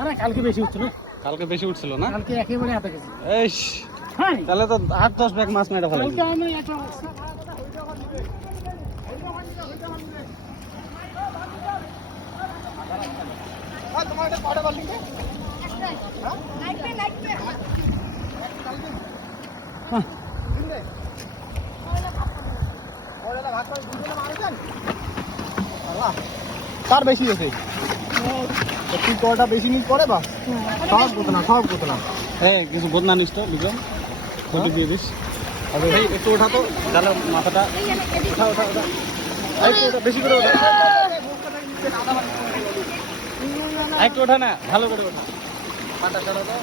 আরে কালকে বেশি উঠছিল, কালকে বেশি উঠছিল না, কালকে একেবারে হাতে গেছে। এই তাহলে তো 8-10 ব্যাগ মাছ মেরে ফেলে। কালকে আমি একটা তোমার এটা কয়টা বল দিকে? কার বেশি আছে? তুই কটা বেশি নিস পরে বাস সব কত না কিছু বদনা নিস তো বিক্রম, ফটো দিয়ে দিস। ভাই একটু ওঠা তো, তাহলে মাথাটা ওঠা ওঠা ওঠা, একটু ওঠা, বেশি করে ওঠা, একটু ওঠা না, ভালো করে ওঠা, মাথা ছাড়া তো।